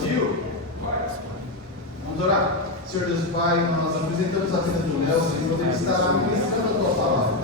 Gil, vamos orar. Senhor Deus Pai, nós apresentamos a vida do Léo, Senhor, ele estará ministrando a Tua palavra.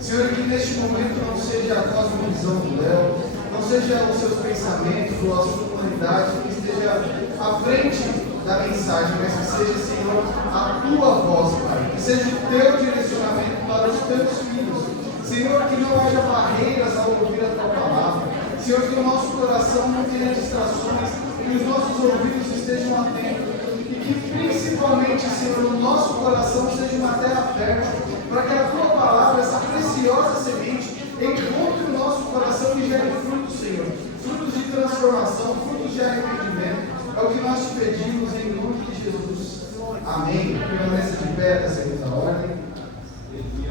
Senhor, que neste momento não seja a cosmovisão do Léo, não seja os seus pensamentos ou a sua comunidade que esteja à frente da mensagem, mas que seja, Senhor, a Tua voz, Pai, que seja o Teu direcionamento para os Teus filhos. Senhor, que não haja barreiras ao ouvir a Tua palavra. Senhor, que o nosso coração não tenha distrações, que os nossos ouvidos estejam atentos e que principalmente, Senhor, o nosso coração seja uma terra fértil, para que a Tua palavra, essa preciosa semente, encontre o nosso coração e gere frutos, Senhor, frutos de transformação, frutos de arrependimento. É o que nós te pedimos em nome de Jesus. Amém. Permaneça de pé da segunda ordem.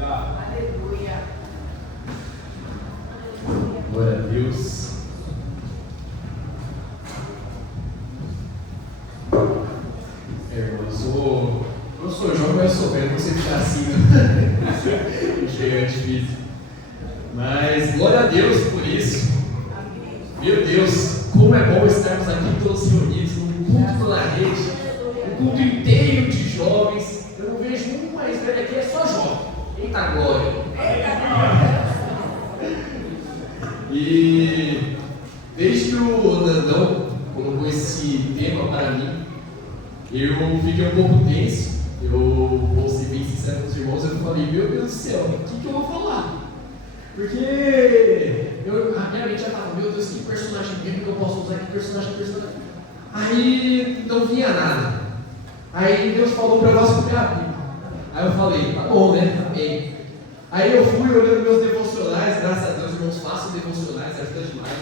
Aleluia. Glória a Deus. Eu sou João, mas eu sou velho, não sei ficar assim. Chega difícil. Mas glória a Deus por isso. Meu Deus, como é bom estarmos aqui todos reunidos num culto pela rede, um culto inteiro de jovens. Eu não vejo um mais velho aqui, é só jovem. Eita glória! E desde que o Nandão colocou esse tema para mim, eu fiquei um pouco tenso. Eu vou ser bem sincero com os irmãos. Eu falei, meu Deus do céu, o que eu vou falar? Porque a minha mente já estava, meu Deus, que personagem bíblico eu posso usar? Que personagem? Aí não vinha nada. Aí Deus falou para eu vasculhar a Bíblia. Aí eu falei, tá bom, né? Amém. Aí eu fui olhando meus devocionais, graças a Deus, irmãos, façam devocionais, ajuda demais.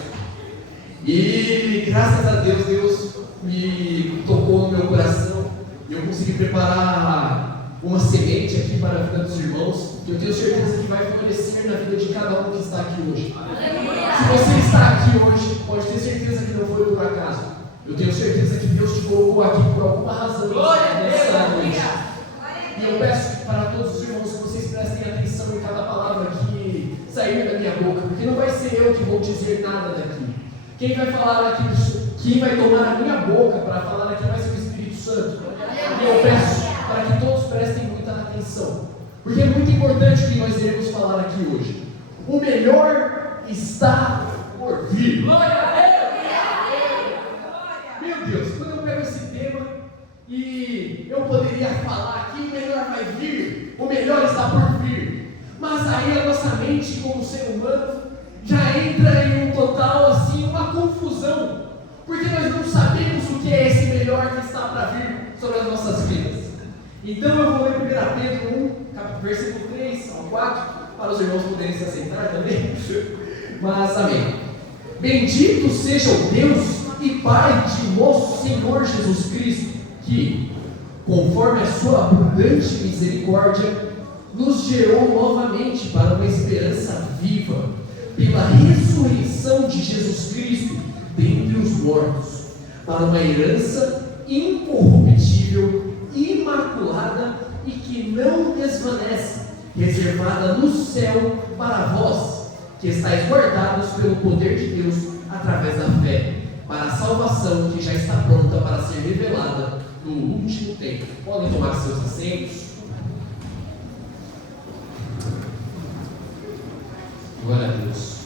E graças a Deus, Deus me tocou no meu coração e eu consegui preparar uma semente aqui para a vida dos irmãos, que eu tenho certeza que vai florescer na vida de cada um que está aqui hoje. Se você está aqui hoje, pode ter certeza que não foi por acaso. Eu tenho certeza que Deus te colocou aqui por alguma razão nessa noite. E eu peço para todos os irmãos que vocês prestem atenção em cada palavra que sair da minha boca, porque não vai ser eu que vou dizer nada daqui. Quem vai falar aqui, quem vai tomar a minha boca para falar aqui vai ser o Espírito Santo. E eu peço para que todos prestem muita atenção, porque é muito importante o que nós iremos falar aqui hoje. O melhor está por vir. Meu Deus, quando eu pego esse tema e eu poderia falar que o melhor vai vir, o melhor está por vir, mas aí a nossa mente como ser humano já entra em um total assim, uma confusão, porque nós não sabemos o que é esse melhor que está para vir sobre as nossas vidas. Então eu vou ler 1 Pedro 1, versículo 3 ao 4, para os irmãos poderem se assentar também. Mas amém. Bendito seja o Deus e Pai de nosso Senhor Jesus Cristo, que, conforme a sua abundante misericórdia, nos gerou novamente para uma esperança viva, pela ressurreição de Jesus Cristo dentre os mortos, para uma herança incorruptível, imaculada e que não desvanece, reservada no céu para vós, que estáis guardados pelo poder de Deus através da fé, para a salvação que já está pronta para ser revelada no último tempo. Podem tomar seus assentos. Glória a Deus.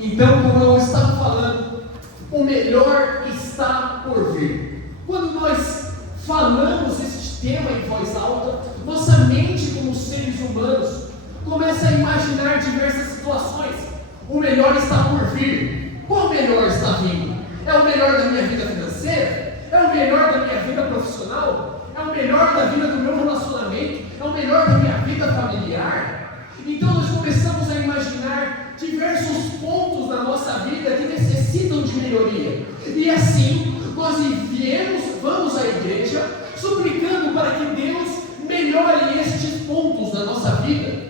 Então, como eu estava falando, o melhor está por vir. Quando nós falamos este tema em voz alta, nossa mente como seres humanos começa a imaginar diversas situações. O melhor está por vir. Qual melhor está vindo? É o melhor da minha vida financeira? É o melhor da minha vida profissional? É o melhor da vida do meu relacionamento? É o melhor da minha vida familiar? Então nós começamos a imaginar diversos pontos da nossa vida que necessitam de melhoria. E assim, nós vamos à igreja suplicando para que Deus melhore estes pontos da nossa vida.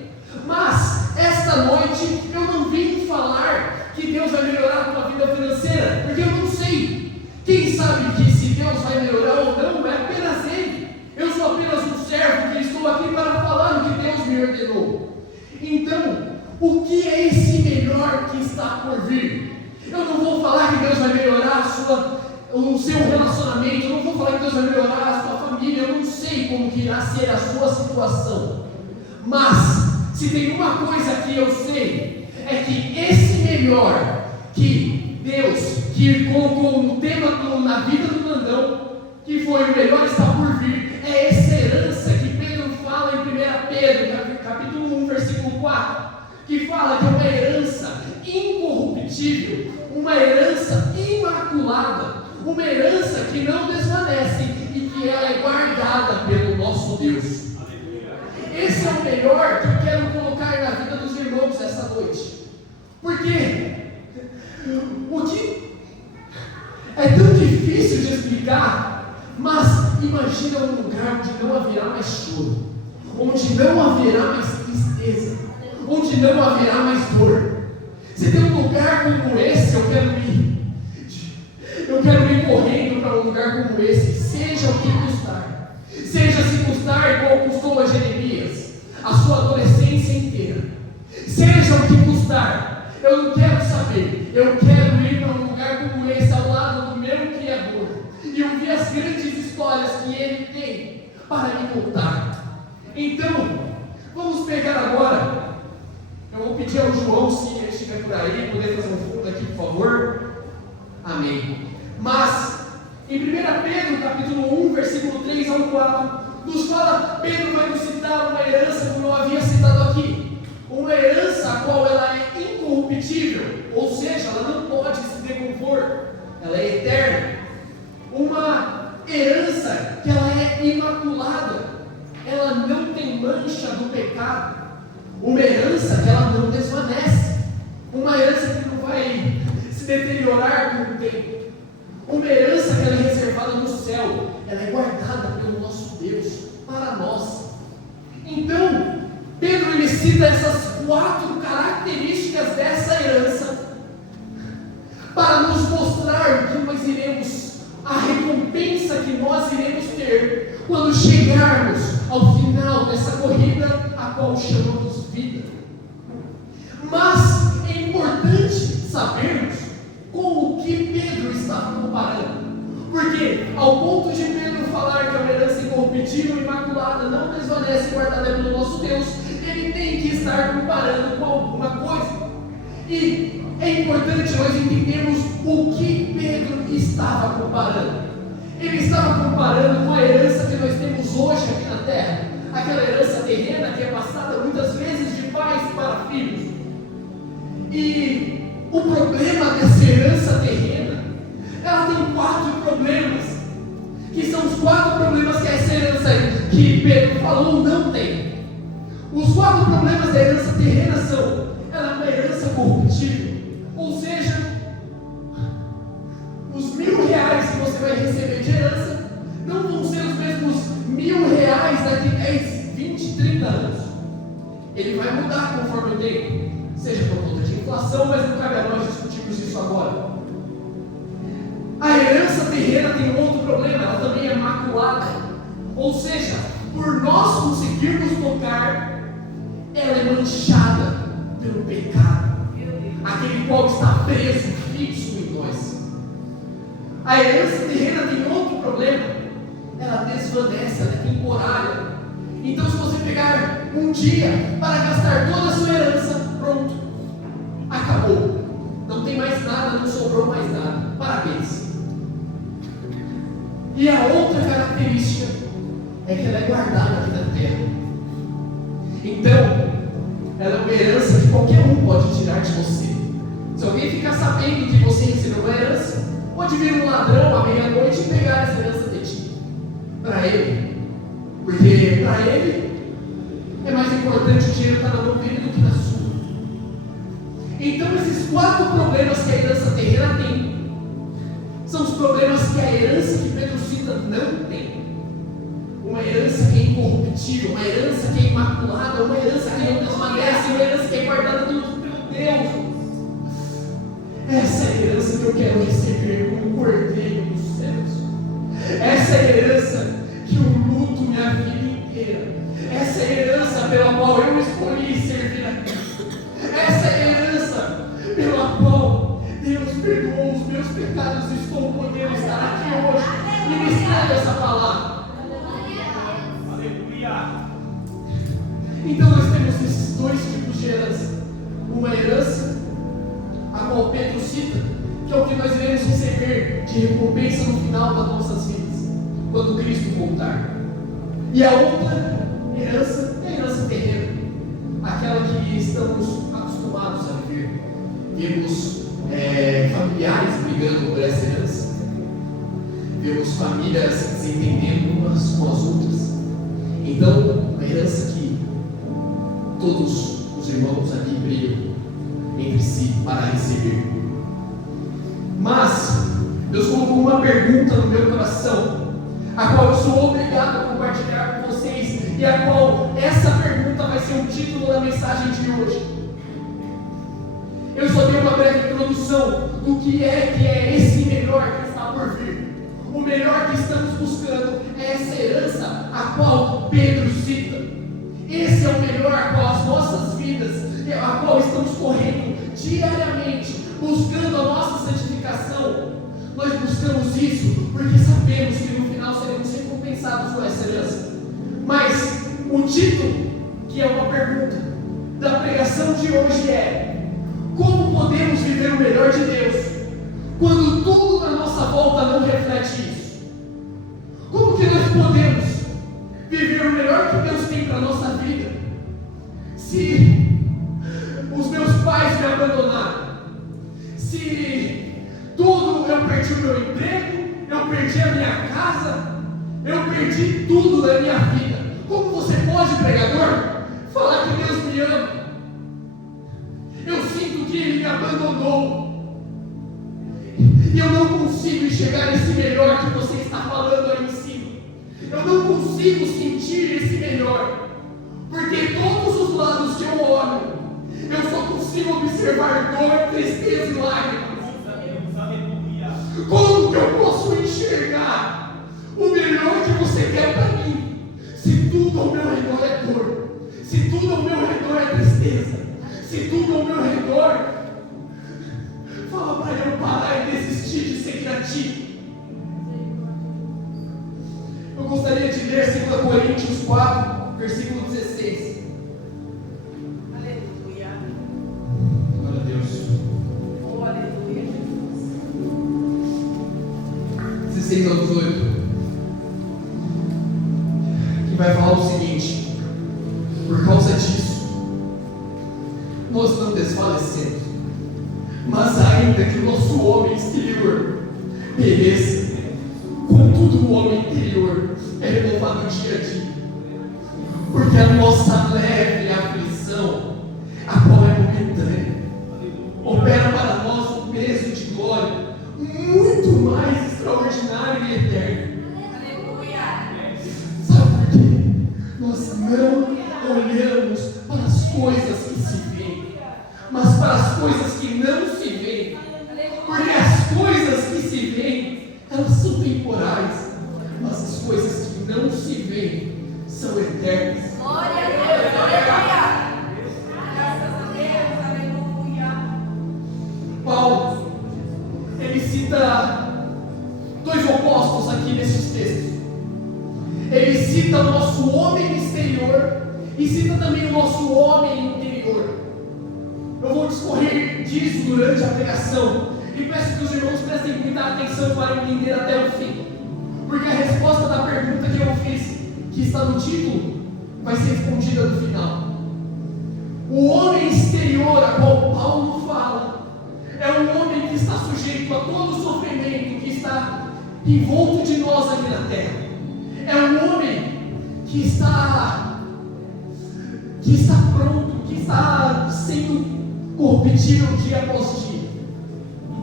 Mas, esta noite, eu não vim falar que Deus vai melhorar a tua vida financeira, porque eu não sei. Quem sabe que se Deus vai melhorar ou não, é apenas Ele. Eu sou apenas um servo que estou aqui para falar o que Deus me ordenou. Então, o que é esse melhor que está por vir? Eu não vou falar que Deus vai melhorar o seu relacionamento, eu não vou falar que Deus vai melhorar a sua família, eu não sei como que irá ser a sua situação, mas se tem uma coisa que eu sei, é que esse melhor que Deus, que colocou no tema na vida do Nandão, que foi o melhor está por vir, é essa herança que Pedro fala em 1 Pedro, capítulo 1, versículo 4, que fala que é uma herança incorruptível, uma herança imaculada, uma herança que não desvanece e que ela é guardada pelo nosso Deus. Esse é o melhor que eu quero colocar na vida dos irmãos essa noite. Porque o que é tão difícil de explicar, mas imagina um lugar onde não haverá mais choro, onde não haverá mais tristeza, onde não haverá mais dor. Se tem um lugar como esse, eu quero ir correndo para um lugar como esse, seja o que custar. Seja se custar igual custou a Jeremias, a sua adolescência inteira. Seja o que custar, eu não quero saber. Eu quero ir para um lugar como esse, ao lado do meu Criador, e ouvir as grandes histórias que Ele tem para me contar. Então, vamos pegar agora. Eu vou pedir ao João, se ele estiver por aí, poder fazer um fundo aqui, por favor. Amém. Mas, em 1 Pedro, capítulo 1, versículo 3 ao 4, nos fala, Pedro vai nos citar uma herança, como eu havia citado aqui, uma herança a qual ela é incorruptível, ou seja, ela não pode se decompor, ela é eterna. Uma herança que ela é imaculada, ela não tem mancha do pecado. Uma herança que ela não desvanece, uma herança que não vai se deteriorar com o tempo, uma herança que ela é reservada no céu, ela é guardada pelo nosso Deus, para nós. Então, Pedro ele cita essas 4 características dessa herança, para nos mostrar o que nós iremos, a recompensa que nós iremos ter, quando chegarmos ao final dessa corrida, a qual chamamos vida. Mas é importante sabermos com o que Pedro estava comparando, porque ao ponto de Pedro falar que a herança incorruptível e imaculada não desvanece, guardada pelo nosso Deus, ele tem que estar comparando com alguma coisa. E é importante nós entendermos o que Pedro estava comparando. Ele estava comparando com a herança que nós temos hoje aqui na terra, aquela herança terrena que é passada muitas vezes de pais para filhos. E o problema dessa herança terrena, ela tem 4 problemas, que são os 4 problemas que essa herança que Pedro falou não tem. Os 4 problemas da herança terrena são: ela é uma herança corruptível, ou seja, os R$1.000 que você vai receber de herança não vão ser os mesmos R$1.000 daqui 10, 20, 30 anos. Ele vai mudar conforme o tempo, seja por conta de inflação, mas não cabe a nós discutirmos isso agora. A herança terrena tem um outro problema, ela também é maculada, ou seja, por nós conseguirmos tocar, ela é manchada pelo pecado, aquele qual está preso, fixo em nós. A herança terrena tem outro problema, ela desvanece, ela é temporária. Então, se você pegar um dia para gastar toda a sua herança, pronto, acabou, não tem mais nada, não sobrou mais nada, parabéns. E a outra característica é que ela é guardada aqui na terra. Então, ela é uma herança que qualquer um pode tirar de você. Se alguém ficar sabendo que você recebeu uma herança, pode vir um ladrão à meia-noite e pegar essa herança de ti, para ele, porque para ele é mais importante o dinheiro estar na mão dele do que na sua. Então, esses 4 problemas que a herança terrena tem são os problemas que a herança que Pedro cita não tem. Uma herança que é incorruptível, uma herança que é imaculada, uma herança que não desvanece, uma herança que é guardada pelo Deus. Essa é a herança que eu quero receber como cordeiro dos céus. Essa é a herança que eu luto minha vida inteira. Essa é a herança pela qual eu escolhi servir a Cristo. Essa é a herança pela qual Deus perdoou os meus pecados e estou podendo estar verdade dessa palavra. Aleluia. Então nós temos esses dois tipos de herança. Uma herança, a qual Pedro cita, que é o que nós iremos receber de recompensa no final das nossas vidas, quando Cristo voltar. E a outra herança é a herança terrena, aquela que estamos acostumados a viver. Vemos familiares brigando por essa herança, vemos famílias se desentendendo umas com as outras. Então, uma herança que todos os irmãos ali brigam entre si para receber. Mas Deus colocou uma pergunta no meu coração, a qual eu sou obrigado a compartilhar com vocês, e a qual essa pergunta vai ser o título da mensagem de hoje. Eu só dei uma breve introdução do que é esse melhor que está por vir. O melhor que estamos buscando é essa herança a qual Pedro cita. Esse é o melhor a qual as nossas vidas, a qual estamos correndo diariamente, buscando a nossa santificação. Nós buscamos isso porque sabemos que no final seremos recompensados com essa herança. Mas o título, que é uma pergunta da pregação de hoje, é: como podemos viver o melhor de Deus quando tudo na nossa volta não reflete isso? Como que nós podemos viver o melhor que Deus tem para a nossa vida se os meus pais me abandonaram, se tudo, eu perdi o meu emprego, eu perdi a minha casa, eu perdi tudo da minha vida? Como você pode, pregador, falar que Deus me ama? Eu sinto que Ele me abandonou, e eu não consigo enxergar esse melhor que você está falando aí em cima. Eu não consigo sentir esse melhor, porque todos os lados que eu olho, eu só consigo observar dor, tristeza e lágrimas. Como que eu posso enxergar o melhor que você quer para mim, se tudo ao meu redor é dor, se tudo ao meu redor é tristeza, se tudo ao meu redor fala para eu parar e desistir de ser criativo? Eu gostaria de ler 2 Coríntios 4, versículo 16. Aleluia. Glória a Deus. Oh, aleluia, Jesus. 16 ao 18, que vai falar o seguinte: por causa disso, nós não desfalecemos, mas ainda que o nosso homem exterior pereça, contudo o homem interior é renovado dia a dia, porque a nossa leve aflição, a qual é momentânea, opera para nós um peso de glória muito mais extraordinário e eterno. Aleluia. Sabe por quê? Nós não olhamos para as coisas que se veem, mas para as coisas que não se veem. Porque as coisas que se veem, elas são temporais, mas as coisas que não se veem são eternas. Glória a Deus. Aleluia. Graças a Deus. Aleluia. Paulo, ele cita dois opostos aqui nesses textos. Ele cita o nosso homem exterior e cita também o nosso homem interior. Eu vou discorrer disso durante a pregação e peço que os irmãos prestem muita atenção para entender até o fim, porque a resposta da pergunta que eu fiz, que está no título, vai ser respondida no final. O homem exterior a qual Paulo fala é um homem que está sujeito a todo o sofrimento que está envolto de nós aqui na terra. É um homem que está pronto, que está sendo corruptível dia após dia.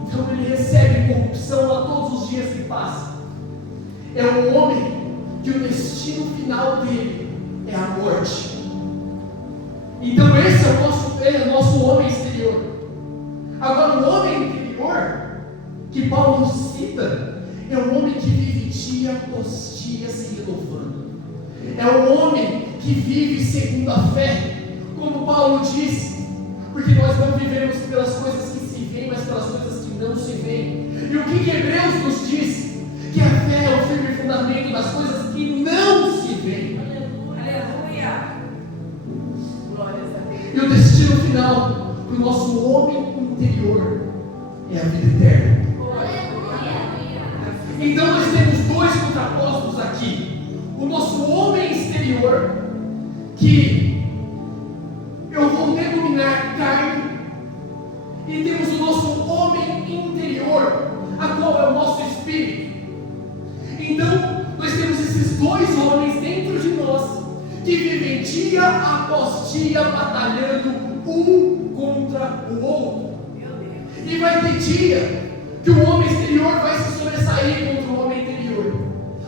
Então ele recebe corrupção a todos os dias que passa. É um homem que o destino final dele é a morte. Então esse é o nosso homem exterior. Agora o homem interior que Paulo cita é um homem que vive dia após dia se renovando. É um homem que vive segundo a fé, como Paulo disse, porque nós não vivemos pelas coisas que se veem, mas pelas coisas que não se veem. E o que Hebreus nos diz? Que a fé até o firme fundamento das coisas que não se veem. Aleluia. Glórias a Deus. E o destino final para o nosso homem interior é a vida eterna. Então nós temos dois contrapostos aqui. O nosso homem exterior, que eu vou denominar carne, e temos o nosso homem interior, a qual é o nosso espírito. Então nós temos esses dois homens dentro de nós, que vivem dia após dia batalhando um contra o outro. E vai ter dia que o homem exterior vai se sobressair contra o homem interior,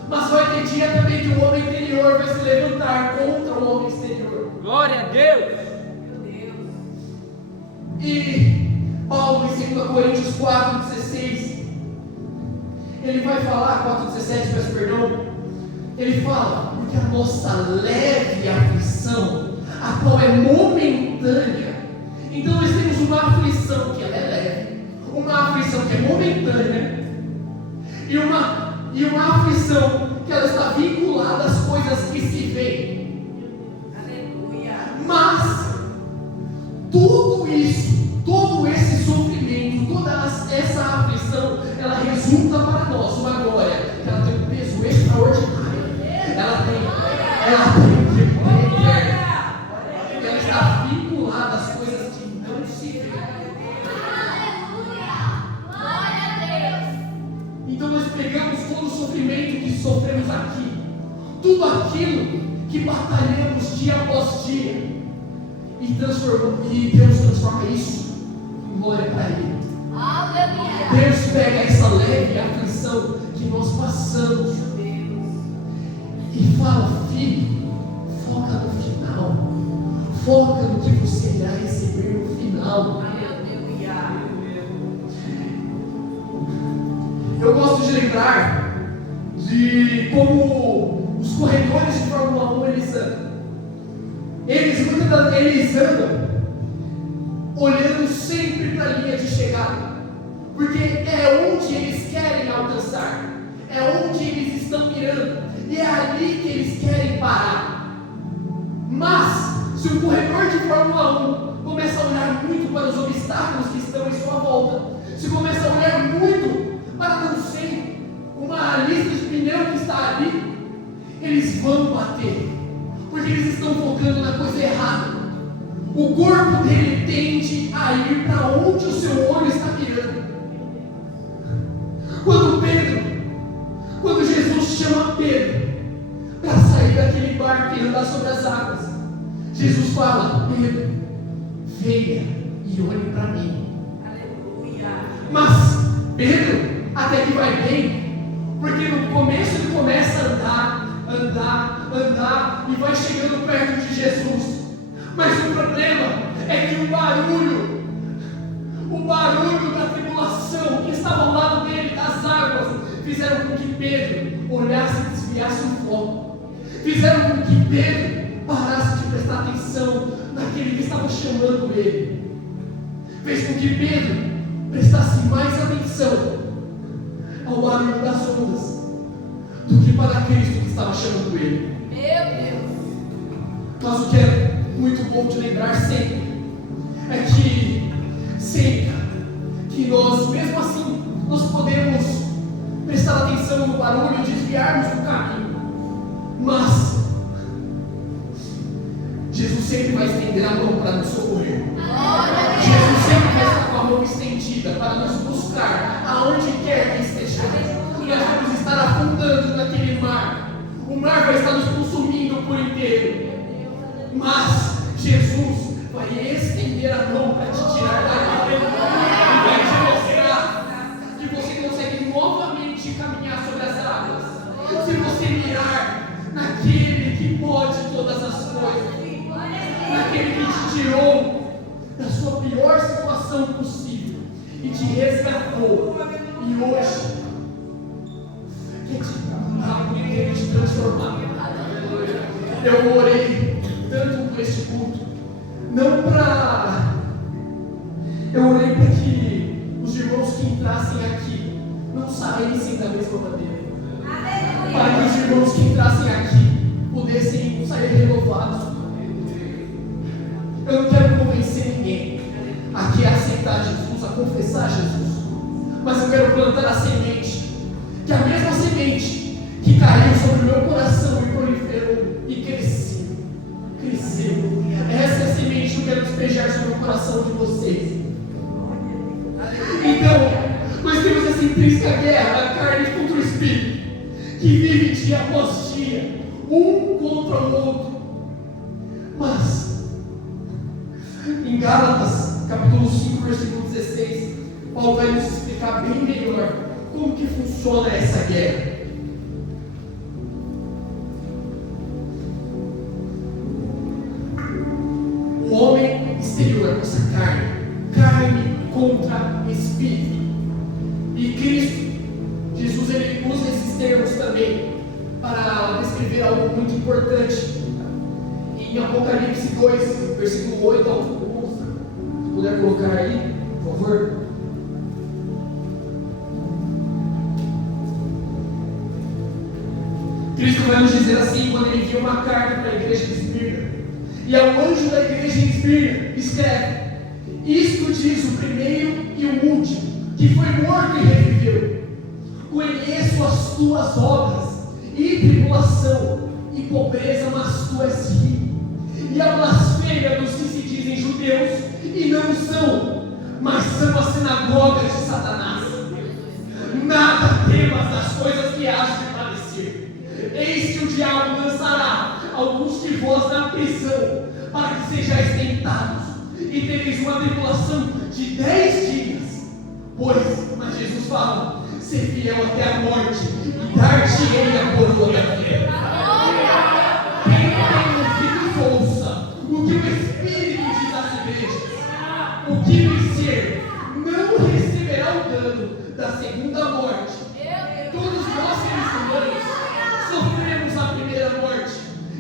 mas vai ter dia também que o homem interior vai se levantar contra o homem exterior. Glória a Deus. E Paulo em 2 Coríntios 4,16, ele vai falar, 4,17, peço perdão, ele fala, porque a nossa leve aflição, a qual é momentânea. Então nós temos uma aflição que ela é leve, uma aflição que é momentânea, e uma aflição que ela está vinculada às coisas que se veem. Aleluia. Mas tudo isso, todo esse sofrimento, toda essa aflição, ela resulta para nós uma glória, que ela tem um peso extraordinário. Ela tem um tempo eterno. Ela está vinculada às coisas que não se veem. Então nós pegamos todo o sofrimento que sofremos aqui, tudo aquilo que batalhamos dia após dia, e Deus transforma isso em glória para Ele. Deus pega essa leve aflição que nós passamos e fala: filho, foca no final, foca no que você irá receber no final. Eu gosto de lembrar de como os corredores de Fórmula 1 eles andam. Eles andam olhando sempre para a linha de chegada, porque é onde eles querem alcançar, é onde eles estão mirando, e é ali que eles querem parar. Mas se o corredor de Fórmula 1 começa a olhar muito para os obstáculos que estão em sua volta, se começa a olhar muito para, não sei, uma lista de pneu que está ali, eles vão bater, porque eles estão focando na coisa errada. O corpo dele tende a ir para onde o seu olho está mirando. Quando Jesus chama Pedro para sair daquele barco e andar sobre as águas, Jesus fala: Pedro, venha e olhe para mim. Mas Pedro até que vai bem, porque no começo ele começa a andar e vai chegando perto de Jesus. Mas o problema é que o barulho da tribulação que estava ao lado dele, das águas, fizeram com que Pedro olhasse e desviasse o foco, fizeram com que Pedro parasse de prestar atenção naquele que estava chamando ele, fez com que Pedro prestasse mais atenção ao barulho das ondas do que para Cristo que estava chamando ele. Mas o que é muito bom de lembrar sempre é que nós, mesmo assim, nós podemos prestar atenção no barulho e desviarmos do caminho, mas Jesus sempre vai estender a mão para nos socorrer. Jesus sempre vai estar com a mão estendida para nos buscar aonde quer que estejamos. Nós vamos estar afundando naquele mar, o mar vai estar nos consumindo por inteiro, mas Jesus vai estender a mão para te tirar dali e vai te mostrar que você consegue novamente caminhar sobre as águas, se você mirar naquele que pode todas as coisas, naquele que te tirou da sua pior situação possível e te resgatou, e hoje quer te transformar. Eu orei tanto por este culto, eu orei para que os irmãos que entrassem aqui não saíssem da mesma maneira. irmãos que entrassem aqui pudessem sair renovados. Eu não quero convencer ninguém aqui a aceitar Jesus, a confessar Jesus, mas eu quero plantar a semente, que é a mesma semente que caiu sobre o meu coração e proliferou e cresceu. Essa é a semente que eu quero despejar sobre o coração de vocês. Então, nós temos essa intrínseca guerra da carne contra o espírito, que vive dia após dia, um contra o outro. Mas, em Gálatas, capítulo 5, versículo 16, Paulo vai nos explicar bem melhor como que funciona essa guerra. O homem exterior, a nossa carne contra espírito. E Cristo, Jesus, ele usa esses termos também para descrever algo muito importante. Em Apocalipse 2, versículo 8 ao 11, se puder colocar aí, por favor. Cristo vai nos dizer assim, quando ele envia uma carta para a igreja de Esmirna, e ao anjo da igreja de Esmirna escreve: isto diz o primeiro e o último, que foi morto e reviveu. Conheço as tuas obras, e tribulação, e pobreza, mas tu és rico. E a blasfêmia dos que se dizem judeus, e não são, mas são a sinagoga de Satanás. Nada temas das coisas que hás de padecer. Eis que o diabo lançará alguns de vós na prisão, para que sejais tentados, e tereis uma tribulação de 10 dias. Mas Jesus fala: ser fiel até a morte, e dar-te-ei a coroa da vida. Quem tem ouvidos, ouça o que o Espírito diz às igrejas. O que vencer não receberá o dano da segunda morte. Todos nós, seres humanos, sofremos a primeira morte,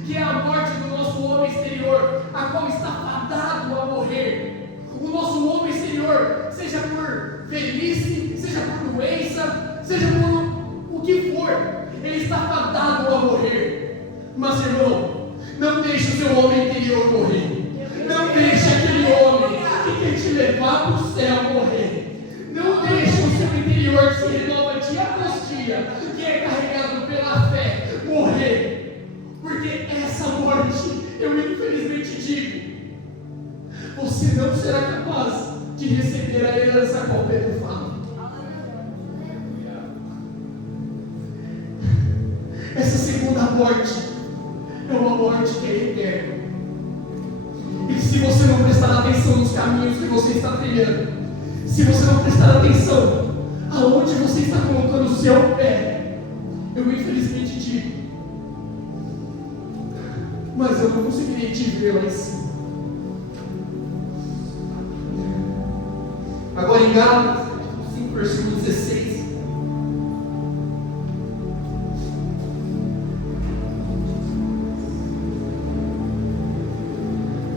que é a morte do nosso homem exterior, a qual está fadado a morrer. O nosso homem exterior, seja por velhice, seja por doença, seja por o que for, ele está fadado a morrer. Mas, irmão, não deixe o seu homem interior morrer. Não deixe aquele homem que quer te levar para o céu morrer. Não deixe o seu interior que se renova dia após dia, que é carregado pela fé, morrer. Porque essa morte, eu infelizmente digo, você não será capaz de receber a herança a qual Pedro fala. Essa segunda morte é uma morte que é eterna. E se você não prestar atenção nos caminhos que você está trilhando, se você não prestar atenção aonde você está colocando o seu pé, eu infelizmente digo, mas eu não conseguirei te ver lá em cima. Agora em Gálatas 5, versículo 16.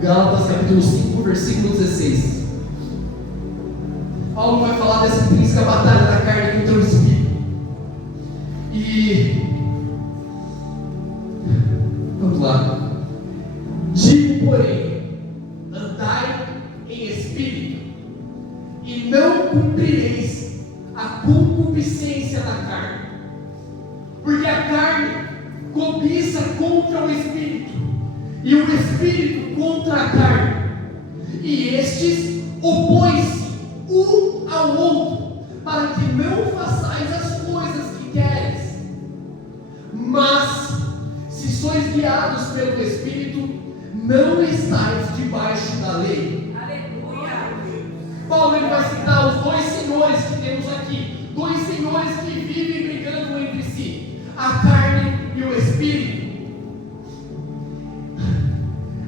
Gálatas capítulo 5, versículo 16. Paulo vai falar dessa intrínseca batalha da carne contra o espírito. E vamos lá. Digo, porém, andai em espírito, e não cumprireis a concupiscência da carne. Porque a carne cobiça contra o espírito, e o espírito contra a carne, e estes opõem-se um ao outro, para que não façais as coisas que queres. Mas, se sois guiados pelo Espírito, não estáis debaixo da lei. Aleluia. Paulo ele vai citar os dois senhores que temos aqui, dois senhores que vivem brigando entre si, a carne e o Espírito.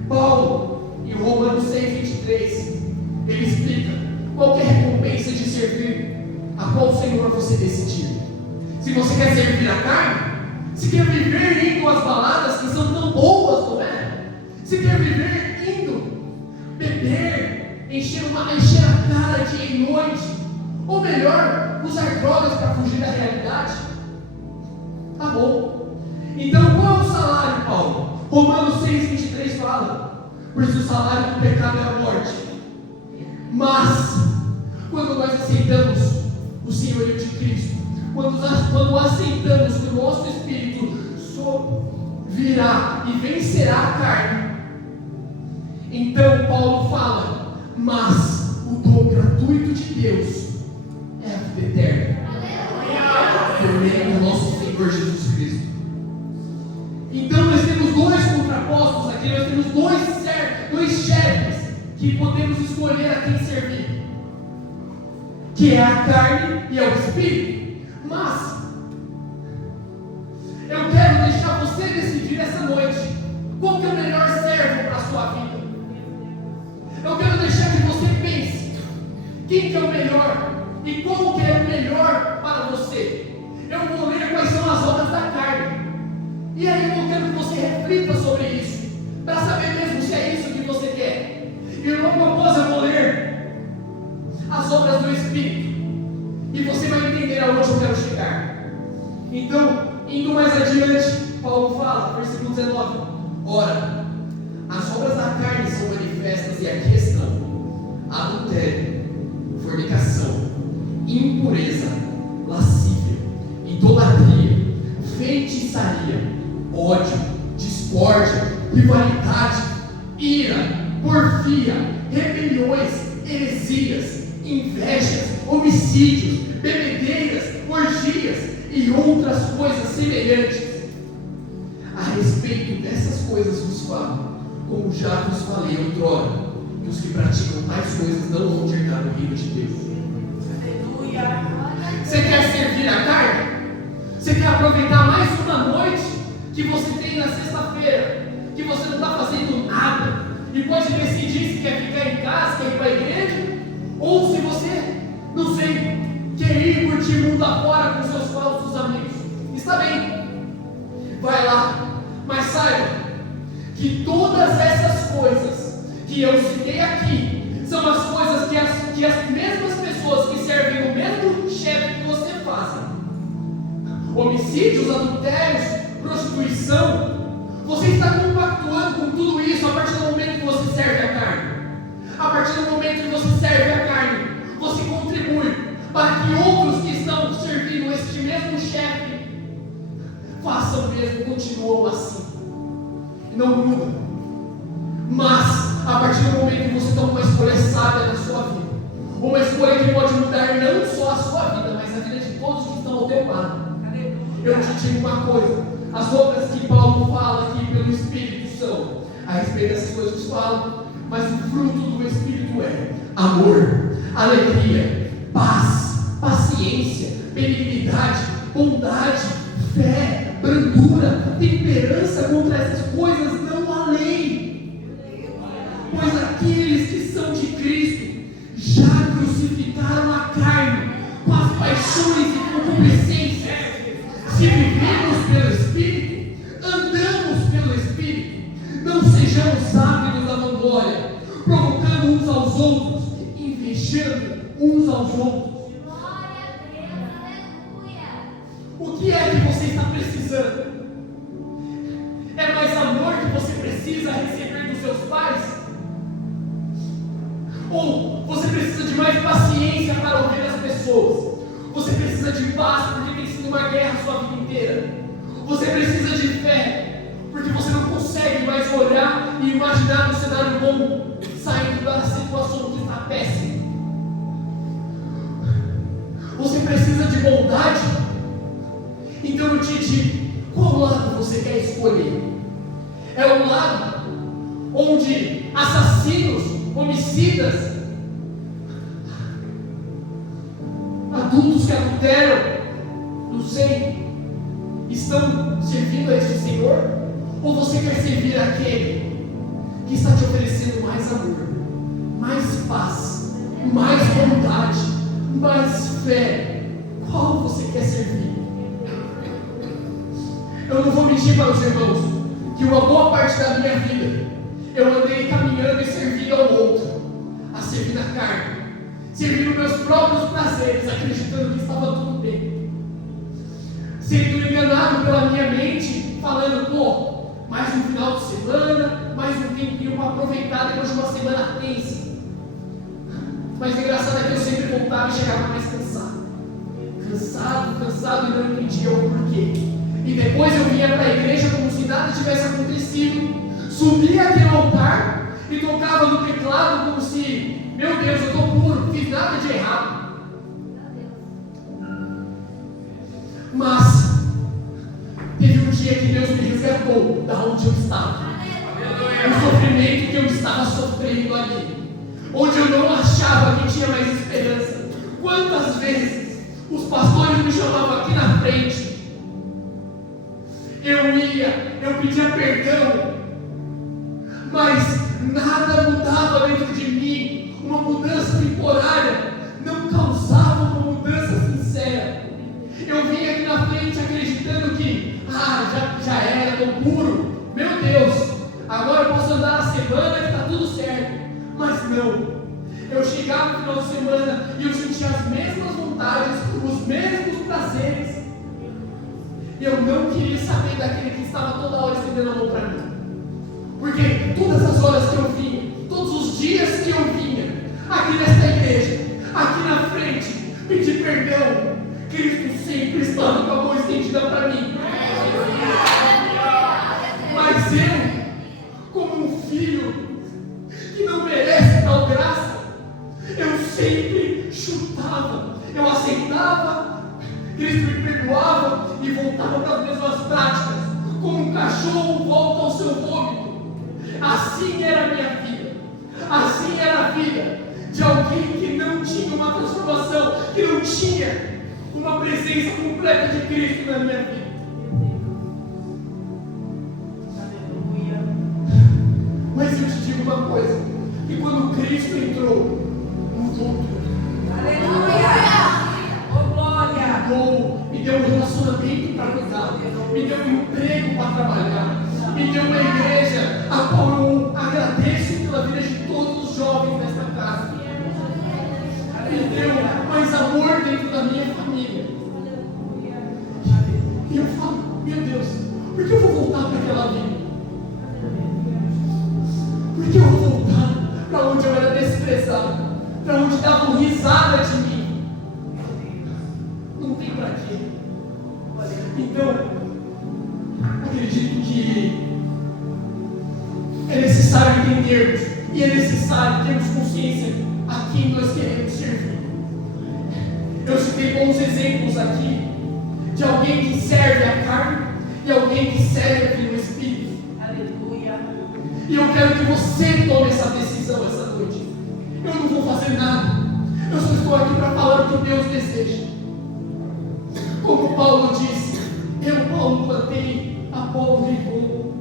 Paulo, em Romanos 6:23, ele explica qual é a recompensa de servir a qual Senhor você decidir. Se você quer servir a carne, se quer viver indo às baladas que são tão boas, não é? Se quer viver indo beber, encher a cara de noite, ou melhor, usar drogas para fugir da realidade, tá bom. Romanos 6,23 fala: pois o salário do pecado é a morte. Mas, quando nós aceitamos o senhorio de Cristo, quando aceitamos que o nosso Espírito virá e vencerá a carne, então Paulo fala: mas o dom gratuito de Deus é a vida eterna, por meio do nosso Senhor Jesus Cristo. Então nós temos dois contrapostos aqui, nós temos dois chefes que podemos escolher a quem servir, que é a carne e é o Espírito. Mas eu quero deixar você decidir essa noite qual que é o melhor servo para a sua vida. Eu quero deixar que você pense quem que é o melhor e como que é o melhor para você. Eu vou ler quais são as obras da carne, e aí eu quero que você reflita sobre isso, para saber mesmo se é isso que você quer. E logo após eu vou ler as obras do Espírito, e você vai entender aonde eu quero chegar. Então, indo mais adiante, Paulo fala, versículo 19: ora, as obras da carne são manifestas, e aqui estão: adultério, fornicação, impureza, lascívia, idolatria, feitiçaria, ódio, discórdia, rivalidade, ira, porfia, rebeliões, heresias, invejas, homicídios, bebedeiras, orgias e outras coisas semelhantes. A respeito dessas coisas vos falo, como já vos falei outrora, que os que praticam tais coisas não vão herdar o reino de Deus. Aleluia. Você quer servir a carne? Você quer aproveitar mais uma noite que você tem na sexta-feira, que você não está fazendo nada, e pode decidir se quer ficar em casa, quer ir para a igreja, ou se você, não sei, quer ir curtir o mundo afora com seus falsos amigos? Está bem, vai lá, mas saiba que todas essas coisas que eu citei aqui são as coisas que as mesmas pessoas que servem o mesmo chefe que você fazem. Homicídios, adultérios, prostituição. Você está compactuando com tudo isso a partir do momento que você serve a carne. A partir do momento que você serve a carne, você contribui para que outros que estão servindo este mesmo chefe façam o mesmo, continuam assim. Não muda. Mas, a partir do momento que você toma uma escolha sábia na sua vida, uma escolha que pode mudar não só a sua vida, mas a vida de todos que estão ao teu lado, eu te digo uma coisa: as obras que Paulo fala aqui pelo Espírito são, a respeito dessas coisas que falam, mas o fruto do Espírito é amor, alegria, paz, paciência, benignidade, bondade, fé, brandura, temperança. Contra essas coisas não há lei. Pois aqueles que são de Cristo já crucificaram a carne com as paixões e concupiscências. Se vivemos pelo Espírito, andamos pelo Espírito, não sejamos ávidos da vanglória, provocando uns aos outros, invejando uns aos outros. Glória a Deus, aleluia. O que é que você está precisando? É mais amor que você precisa receber dos seus pais? Ou você precisa de mais paciência para ouvir as pessoas? Você precisa de paz porque tem sido uma guerra a sua vida inteira? Você precisa de fé porque você não consegue mais olhar e imaginar um cenário bom saindo da situação que está péssima? Você precisa de bondade? Então eu te digo, qual lado você quer escolher? É o lado onde assassinos, homicidas, adultos que adulteram, não sei, estão servindo a este Senhor? Ou você quer servir aquele que está te oferecendo mais amor, mais paz, mais bondade, mais fé? Qual você quer servir? Eu não vou mentir para os irmãos que uma boa parte da minha vida eu andei caminhando e servindo ao outro, a servir na carne, servindo meus próprios prazeres, acreditando que estava tudo bem, sendo enganado pela minha mente, falando: pô, mais um final de semana, mais um tempinho para aproveitar depois de uma semana tensa. Mas o engraçado é que eu sempre voltava e chegava mais cansado. Cansado e não entendia o porquê. E depois eu vinha para a igreja como se nada tivesse acontecido. Subia aqui no altar e tocava no teclado como se, meu Deus, eu estou puro, não fiz nada de errado. Mas teve um dia que Deus me resgatou da onde eu estava. O sofrimento que eu estava sofrendo ali. Onde eu não achava que tinha mais esperança. Quantas vezes os pastores me chamavam aqui na frente. Eu pedia perdão, mas nada mudava dentro de mim. Uma mudança temporária não causava uma mudança sincera. Eu vinha aqui na frente acreditando que, já era, estou puro. Meu Deus, agora eu posso andar na semana que está tudo certo. Mas não. Eu chegava no final de semana e eu sentia as mesmas vontades, os mesmos prazeres. E eu não queria saber daquele que estava toda hora estendendo a mão para mim. Porque todas as horas que eu vinha, todos os dias que eu vinha, aqui nesta igreja, aqui na frente, pedir perdão, Cristo sempre estava com a mão estendida para mim. Mas eu, como um filho que não merece tal graça, eu sempre chutava, eu aceitava, Cristo me perdoava e voltava para as mesmas práticas, como um cachorro volta ao seu vômito. Assim era a minha vida, assim era a vida de alguém que não tinha uma transformação, que não tinha uma presença completa de Cristo na minha vida. Mas eu te digo uma coisa, que quando Cristo entrou, mudou tudo. Me deu um relacionamento para cuidar, me deu um emprego para trabalhar, me deu uma igreja a qual eu agradeço pela vida de todos os jovens desta casa, me deu mais amor dentro da minha família. E eu falo, meu Deus, por que eu vou voltar para aquela vida? Por que eu vou voltar para onde eu era desprezado, para onde davam risada de mim? Não tem para quê. Então, acredito que é necessário entendermos e é necessário termos consciência a quem nós queremos servir. Eu citei bons exemplos aqui de alguém que serve a carne e alguém que serve o Espírito. Aleluia. E eu quero que você tome essa decisão essa noite. Eu não vou fazer nada. Eu só estou aqui para falar o que Deus deseja. Como Paulo disse, eu, Paulo, plantei, Apolo regou,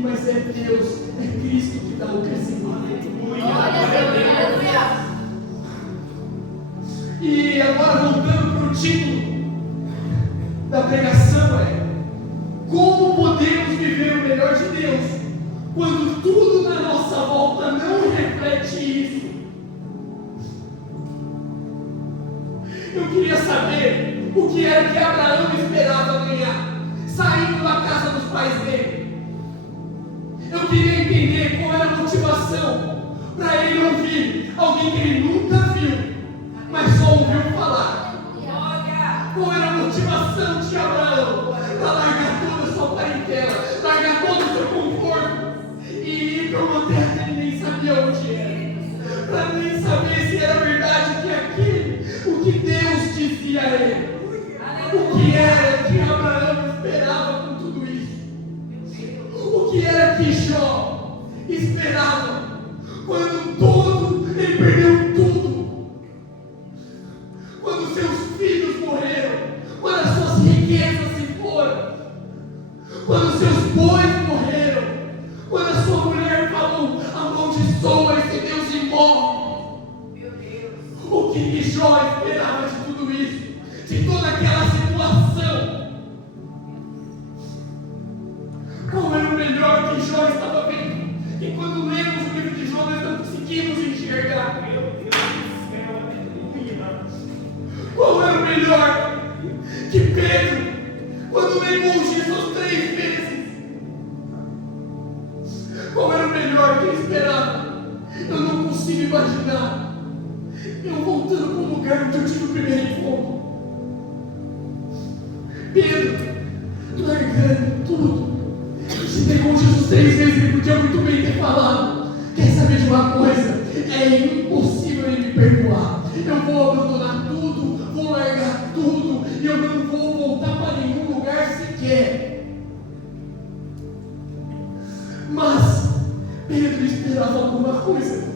mas é Deus, é Cristo que dá o crescimento. Aleluia. E agora, voltando para o título da pregação, como podemos viver o melhor de Deus quando tudo na nossa volta não reflete isso? Eu queria saber o que era que Abraão esperava ganhar, saindo da casa dos pais dele. Eu queria entender qual era a motivação para ele ouvir alguém que ele nunca viu, mas só ouviu falar. Qual era a motivação de Abraão para largar toda a sua parentela, largar todo o seu conforto e ir para uma terra que ele nem sabia onde era, para nem saber se era verdade o que Deus dizia a ele. O que era que Abraão esperava com tudo isso? O que era que Jó esperava quando ele perdeu tudo? Quando seus filhos morreram, quando as suas riquezas se foram, quando seus bois morreram, quando a sua mulher falou, amaldiçoa esse Deus e morre. O que Jó esperava de tudo isso? De toda aquela situação? Qual era o melhor que Jó estava vendo? E quando lemos o livro de Jó, nós não conseguimos enxergar. Qual era o melhor que Pedro, quando negou Jesus 3 vezes? consigo imaginar eu voltando para o lugar onde eu tive o primeiro encontro. Pedro, largando tudo. Se negou Jesus 3 vezes, ele podia muito bem ter falado: quer saber de uma coisa? É impossível ele me perdoar. Eu vou abandonar tudo, vou largar tudo, e eu não vou voltar para nenhum lugar sequer. Mas Pedro esperava alguma coisa.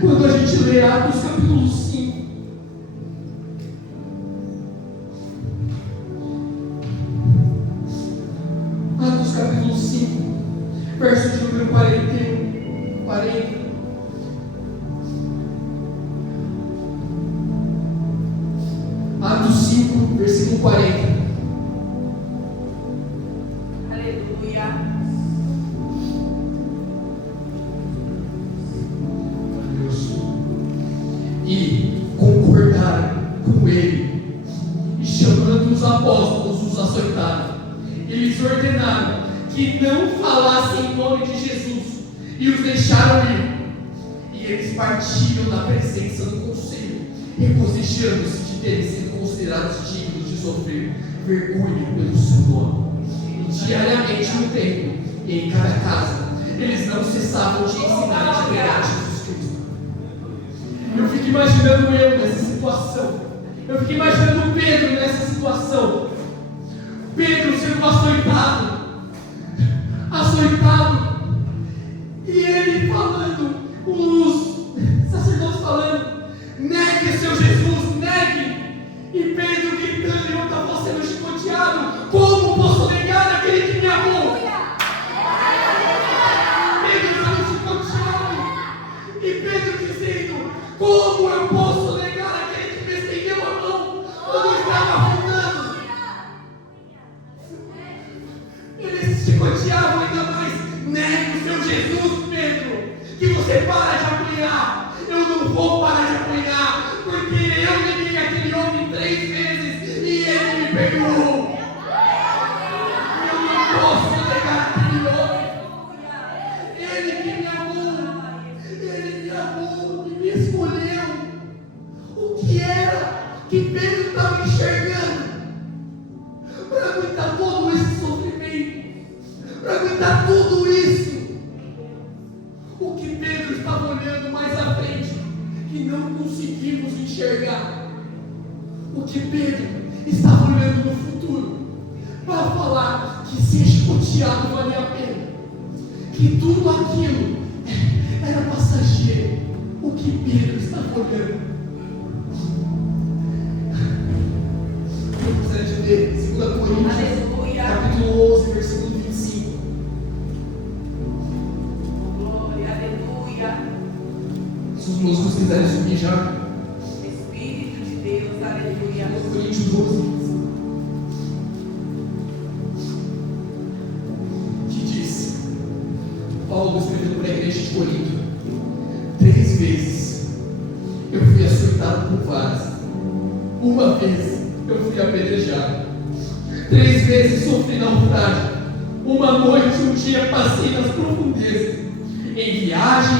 Quando a gente lê Atos capítulo 5, Atos capítulo 5, verso de número 41, 40. Atos 5, versículo 40. Aleluia. E concordaram com ele, e chamando os apóstolos, os açoitaram. Eles ordenaram que não falassem em nome de Jesus, e os deixaram ir. E eles partiram da presença do conselho, regozijando-se de terem sido considerados dignos de sofrer vergonha pelo seu nome. E diariamente no templo e em cada casa, eles não cessavam de ensinar e de pregar Jesus Cristo. Eu fico imaginando eu nessa situação. Eu fico imaginando Pedro nessa situação. Pedro sendo açoitado. E ele falando, os sacerdotes falando: negue o seu Jesus, negue. E Pedro gritando em outra voz, sendo chicoteado: como posso negar aquele que me amou? Pedro sendo chicoteado. E Pedro dizendo: como eu posso negar aquele que me estendeu a mão quando eu estava afundando? Eles chicoteavam ainda mais: negue o seu Jesus, Pedro, que você para de apanhar. Eu não vou parar de apanhar, porque eu neguei aquele homem 3 vezes e ele me perdoou. Eu não posso negar aquele homem. Ele que me amou e me escolheu. O que era que Pedro estava enxergando para aguentar todo esse sofrimento, para aguentar tudo isso? O que Pedro estava olhando mais à frente, que não conseguimos enxergar? O que Pedro estava olhando no futuro, para falar que ser chicoteado valia a pena, que tudo aquilo era passageiro? O que Pedro estava olhando? Eu gostaria de ler 2 Coríntios, capítulo 11, versículo 25. Glória, aleluia. Se os músicos quiserem subir já. Espírito de Deus, aleluia. 2 Coríntios 12, que diz: Paulo escrevendo para a igreja de Corinto: 3 vezes eu fui açoitado por varas, 1 vez eu fui apedrejado, 3 vezes sofri naufrágio, 1 noite, 1 dia passei nas profundezas, em viagem,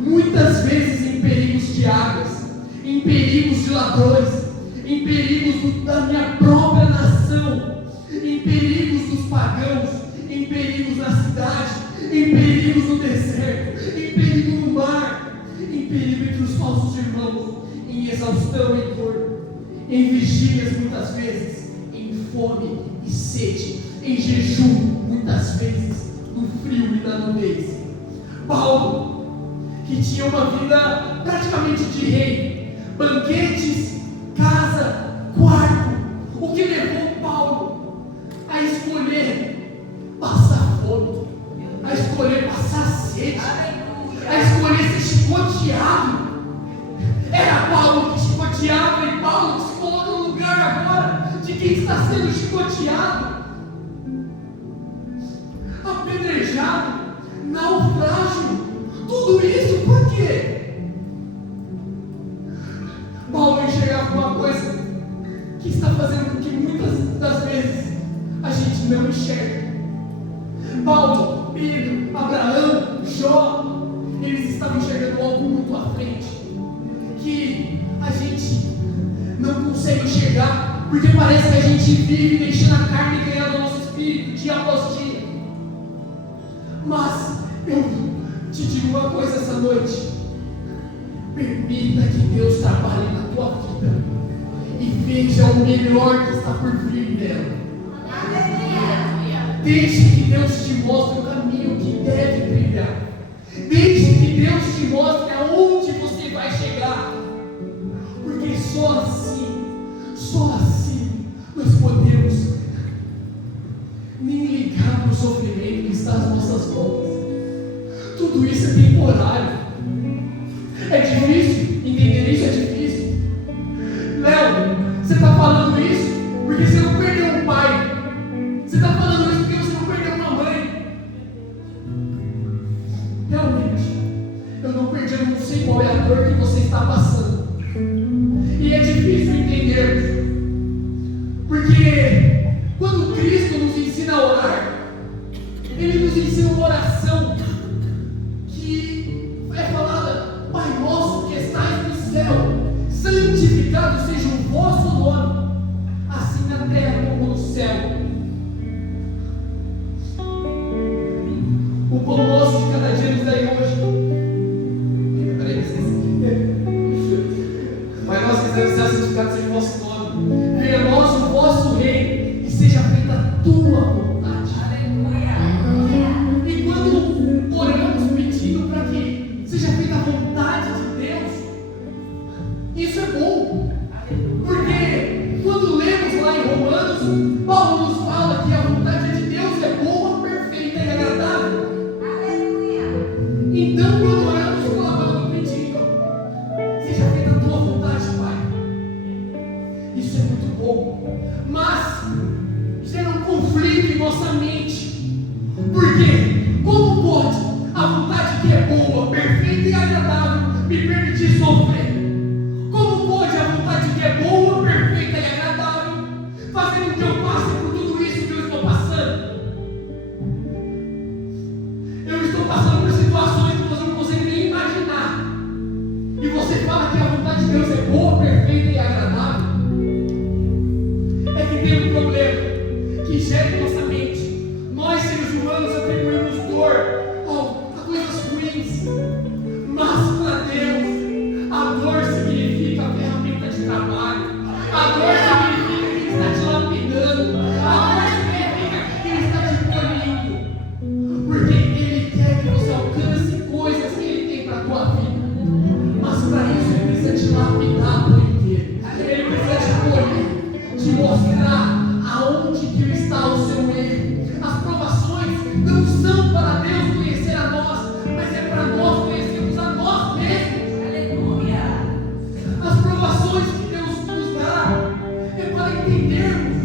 muitas vezes em perigos de águas, em perigos de ladrões, em perigos da minha própria nação, em perigos dos pagãos, em perigos na cidade, em perigos no deserto, em perigo no mar, em perigo entre os falsos irmãos, em exaustão e dor, em vigílias muitas vezes, em fome e sede, em jejum muitas vezes, no frio e na nudez. Paulo, que tinha uma vida praticamente de rei, banquetes, casa, quarto, o que levou Paulo a escolher passar fome, a escolher passar sede, a escolher ser chicoteado? Era Paulo que chicoteava, e Paulo que se colocou no lugar agora de quem está sendo chicoteado, apedrejado, naufrágio. Tudo isso por quê? Paulo enxergava uma coisa que está fazendo com que muitas das vezes a gente não enxerga. Paulo, Pedro, Abraão, Jó, eles estavam enxergando algo muito à frente, que a gente não consegue enxergar, porque parece que a gente vive deixando a carne ganhar do nosso espírito dia após dia. Mas eu te digo uma coisa essa noite: permita que Deus trabalhe na tua vida e veja o melhor que está por vir dela. Deixe que Deus te mostre o caminho que deve trilhar. Deixe que Deus te mostre aonde você vai chegar. Porque só assim nós podemos nem ligar para o sofrimento que está às nossas voltas. Tudo isso é temporário. É difícil entender isso, é difícil. Léo, você está falando isso porque você não perdeu um pai. Você está falando isso porque você não perdeu uma mãe. Realmente, eu não perdi, eu não sei qual é a dor que você está passando. E é difícil entender, porque quando Cristo nos ensina a orar, Ele nos ensina uma oração que é falada: Pai nosso que estais no céu, santificado seja o vosso nome, assim na terra como no céu. O pão nosso de cada dia nos dai hoje. Peraí, mas nós quisemos ser santificado seja o vosso nome. Venha a nós o vosso reino e seja feita a tua vontade. Aleluia. E quando oramos pedindo para que seja feita a vontade de Deus, isso é bom. Porque quando lemos lá em Romanos, Paulo nos fala que a vontade de Deus é boa, perfeita e agradável. Então, quando oramos clamando, pedindo, seja feita a tua vontade, Pai. Isso é muito bom. Mas gera um conflito em nossa mente. Porque como pode a vontade que é boa, perfeita e agradável me permitir sofrer? Como pode a vontade que é boa, perfeita e agradável fazer com que eu passe por tudo isso que eu estou passando? Eu estou passando por situações que você não consegue nem imaginar. E você fala que a vontade de Deus é boa, perfeita e agradável. É que tem um problema que gera em nossa mente. Nós, seres humanos, atribuímos dor a coisas ruins. Mas para Deus, a dor significa a ferramenta de trabalho. A dor significa que Ele está te lapidando. A dor significa que Ele está te polindo. Porque Ele quer que você alcance coisas que Ele tem para a tua vida. Mas para isso Ele precisa te lapidar por inteiro. Ele precisa te polir, te mostrar aonde que está o seu erro. As provações não são para Deus conhecer a nós, mas é para nós conhecermos a nós mesmos. Aleluia! As provações que Deus nos dá é para entendermos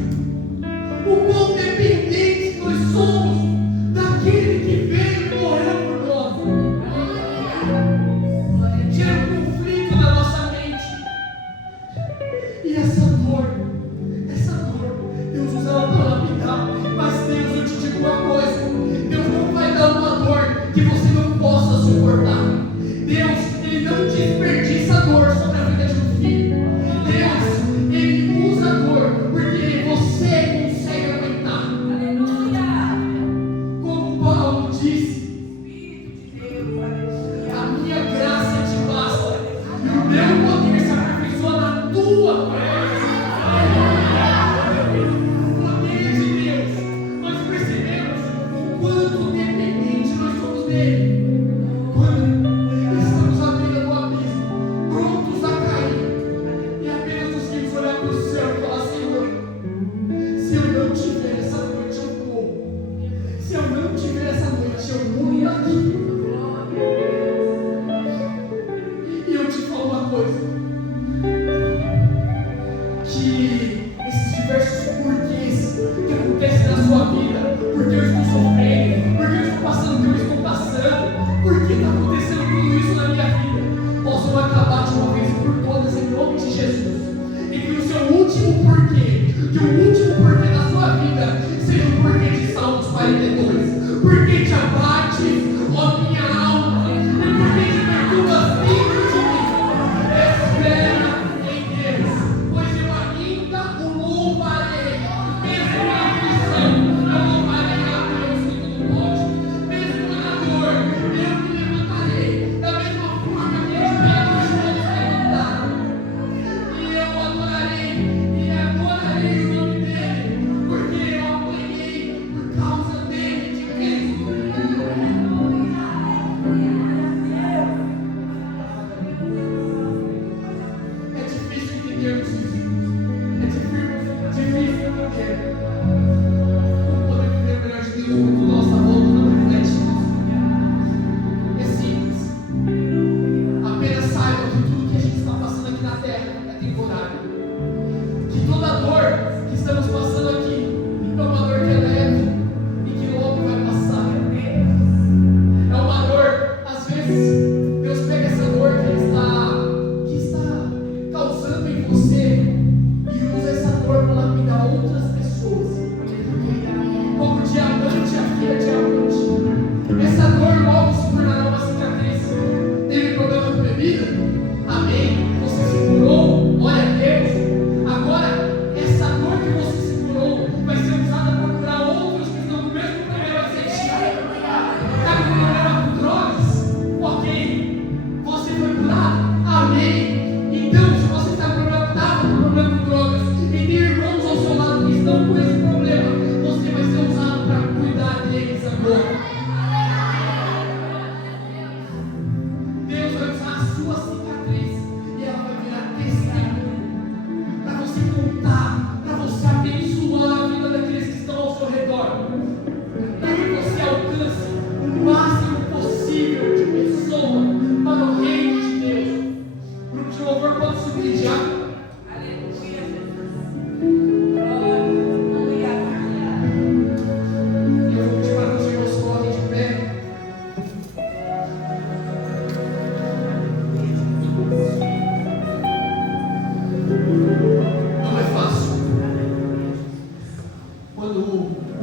o quão dependentes nós somos daquele que veio e morreu por nós. Gera um conflito na nossa mente. E essa dor, Deus usa ela para lapidar. Mas Deus, eu te digo uma coisa: Deus não vai dar uma dor que você não possa suportar. Deus, Ele não desperdiça a dor sobre a vida de um filho. Deus, Ele usa a dor porque você consegue aguentar. Aleluia! Como Paulo disse: a minha graça te basta e o meu poder se aperfeiçoa na tua força. O poder de Deus, nós percebemos o quanto dependente nós somos dele. Quando estamos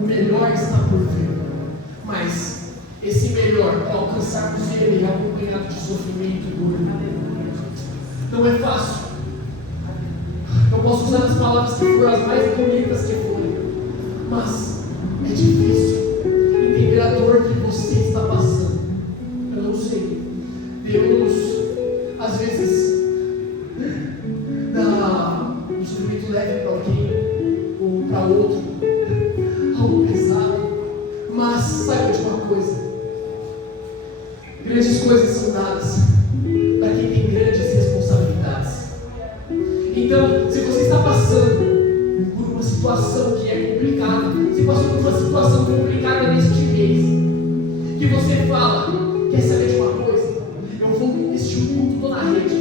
melhor está por vir. Mas esse melhor é alcançarmos Ele acompanhado de sofrimento e dor. Não é fácil. Eu posso usar as palavras que foram as mais bonitas que forem, mas é difícil entender a dor que você está passando. Eu não sei. Deus, às vezes, dá um sofrimento leve para alguém ou para outro, algo pesado. Mas saiba de uma coisa: grandes coisas são dadas para quem tem grandes responsabilidades. Então, se você está passando por uma situação que é complicada, se passou por uma situação complicada neste mês, que você fala, quer saber de uma coisa? Eu vou investir o culto toda a rede,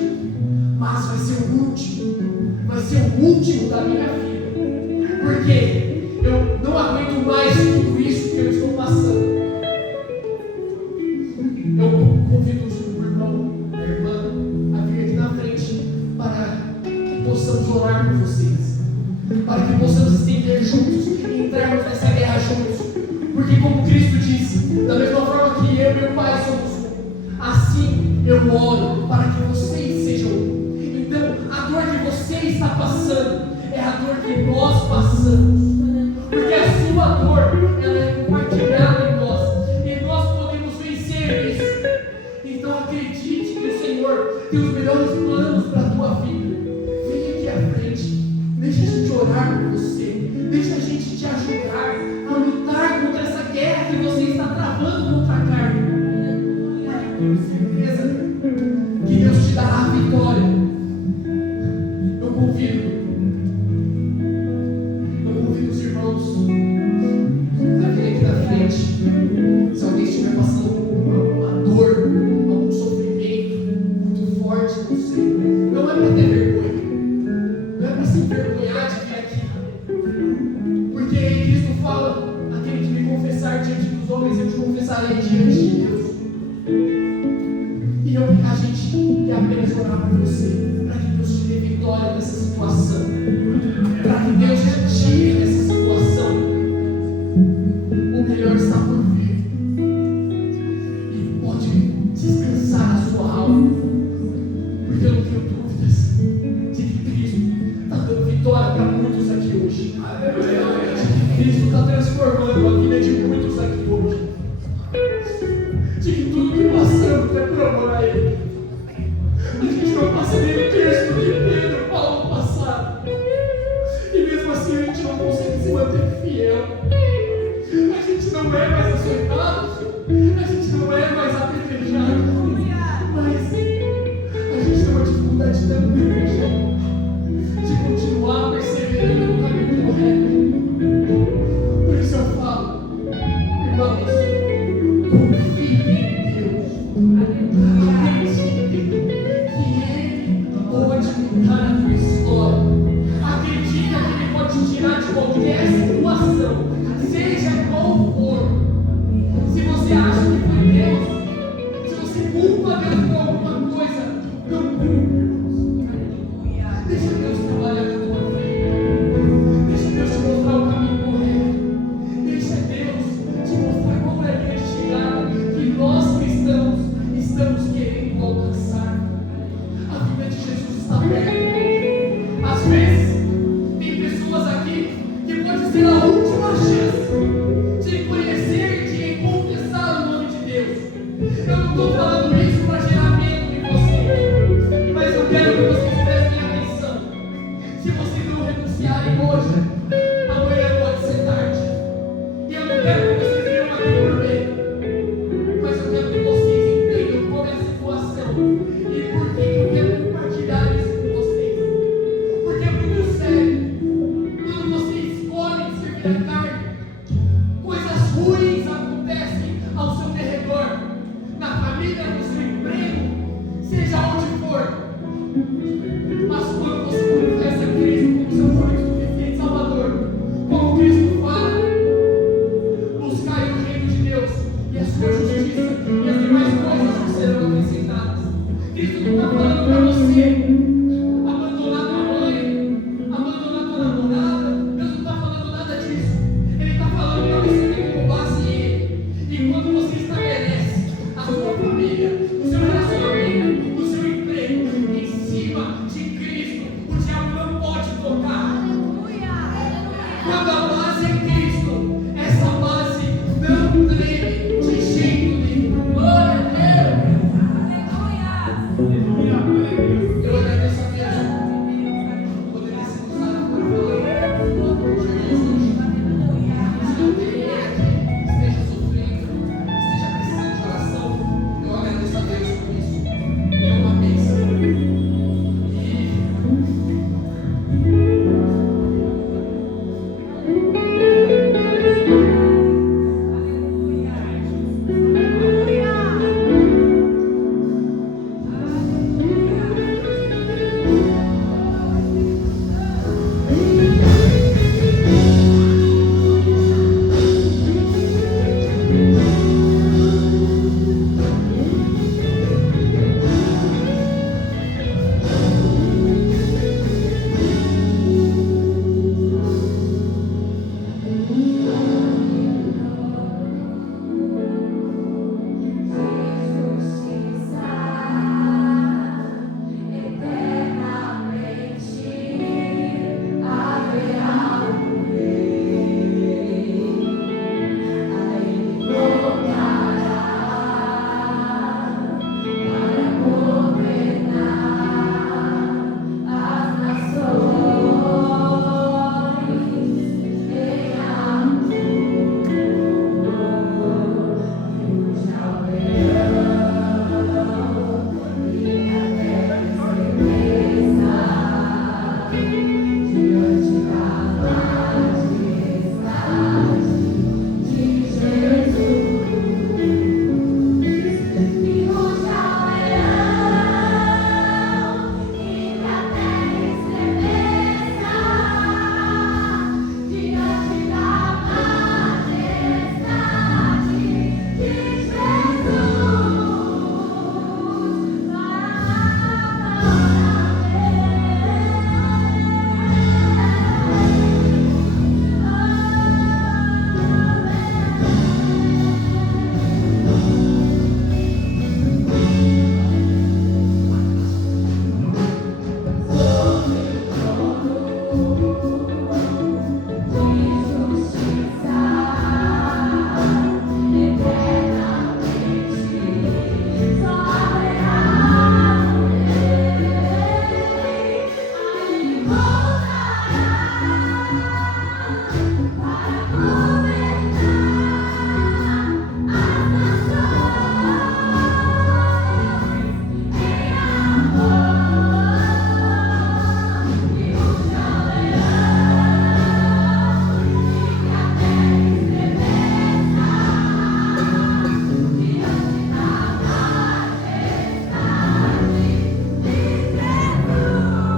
mas vai ser o último da minha vida, porque eu não aguento mais tudo isso que eu estou passando. Eu convido o irmão, a irmã, a vir aqui na frente para que possamos orar por vocês, para que possamos estender juntos e entrarmos nessa guerra juntos, porque como Cristo disse, da mesma forma que eu e meu Pai somos um, assim eu oro para que vocês sejam um. Então, a dor que você está passando é a dor que nós passamos, porque a sua dor, ela é compartilhada em nós, e nós podemos vencer isso. Então acredite que o Senhor tem os melhores planos para a tua vida. Vem aqui à frente, deixa a gente orar por você, deixa a gente te ajudar a lutar contra essa guerra que você está travando contra a carne. Eu tenho certeza que Deus te dará a vitória. Eu convido os irmãos a virem aqui na frente. Se alguém estiver passando uma dor, algum sofrimento muito forte, não sei, não é para ter vergonha, não é para se envergonhar de vir aqui, porque Cristo fala: aquele que me confessar diante dos homens, eu te confessarei diante de Deus. E a gente quer apenas orar por você, para que Deus te dê vitória nessa situação, para que Deus te tire dessa situação. O melhor está por vir, e pode descansar a sua alma, porque eu não tenho dúvidas de que Cristo está dando vitória para muitos aqui hoje, de que Cristo está transformando a vida de muitos aqui hoje, de que tudo que passamos é por amor a Ele. A gente não passa nem o texto de Pedro, Paulo passado, e mesmo assim a gente não consegue se manter fiel. A gente não é mais açoitado, a gente não é mais apedrejado, mas a gente tem uma dificuldade tão grande de continuar perseverando no caminho correto. Por isso eu falo, irmãos,